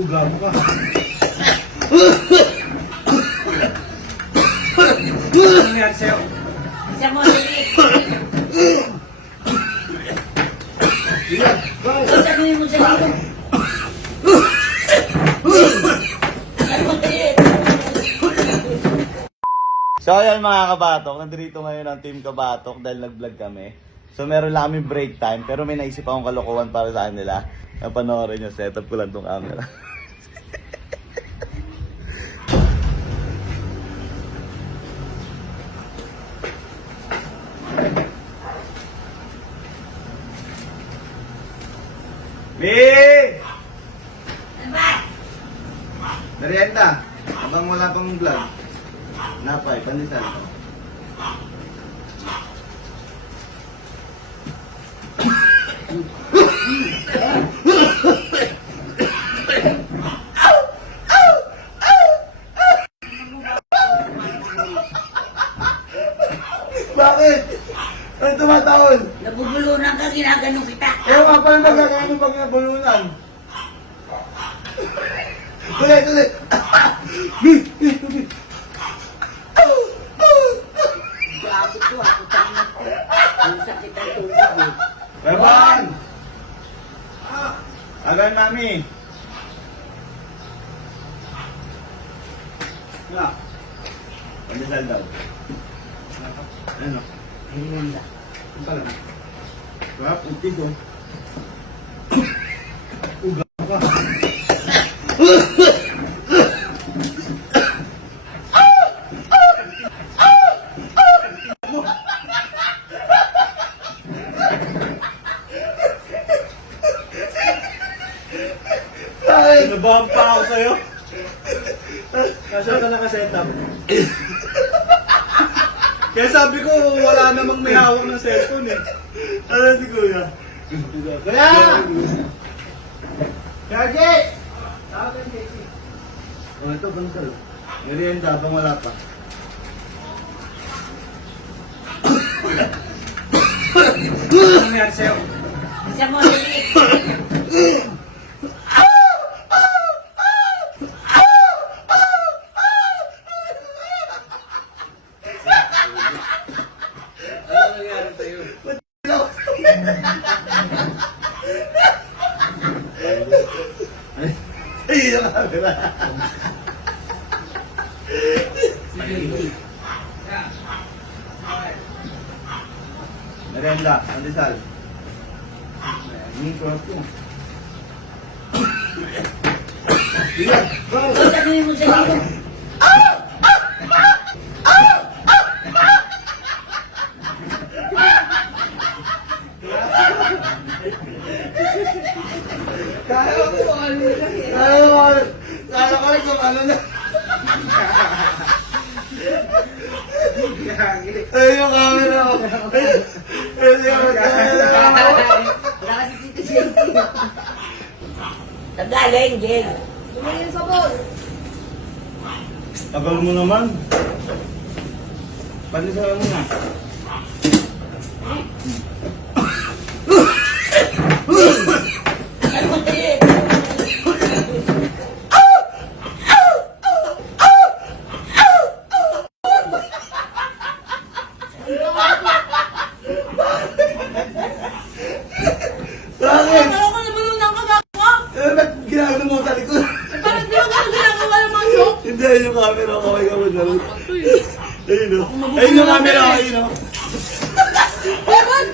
Ugaw ka. Ano nangyari sa'yo? Isa mo, dali. Sasabihin mo sa dito. Ano mo, dali. So ayan mga kabatok, nandito ngayon ang Team Kabatok dahil nag-vlog kami. So meron lang kami break time pero may naisip akong kalokohan para sa kanila. Napanoorin nyo, setup ko lang tong camera. Mi! Ano ba? Merienda! Habang wala pang vlog. Napay, pandesal. Bakit? Ano tumataon? Nabubulunan ka, ginaganong kita. Eh, nga pala nagkakaano pag nabulunan. Ulit, ulit. Gago to, ako tangan ko. Ang sakit ang tubig eh. Revan! Agan, mami. Wala. Pandesal daw. Ano? Merienda. Ano pala? Wala, puti ko. Ugaw ka. Nabahan pa ako sa'yo. Nasaan ka nakasetup? Kaya sabi ko, wala namang may hawak ng cellphone eh. Ano si Kuya? Kaya! Kage! Oh, ito, pandesal. Merienda, habang wala pa. Ano nangyari sa'yo? Isa mo, dali. Ano nangyari sa'yo? Ay, yung camera. Merienda, pandesal. Ini ko ako. Sasabihin mo sa dito. Kaya ko ano na. Kaya ko rin kung ano na. Ay, yung camera ko. Ay, yung camera ko. Wala kasi dito siya. Tagaling, Jeng. Tumingin sa ball. Tagal mo naman. Pandesal mo na. Ano mo, dali. Bakit? Ano ko nabulunan ka, gago? Eh, ba't ginagawa mo sa likod? Parang di ba ganun ginagawa ng mga joke? Hindi, ayun yung camera ko. Kaya mo na. Ayun o. Ayun yung camera ko. Ayun o. Ewan!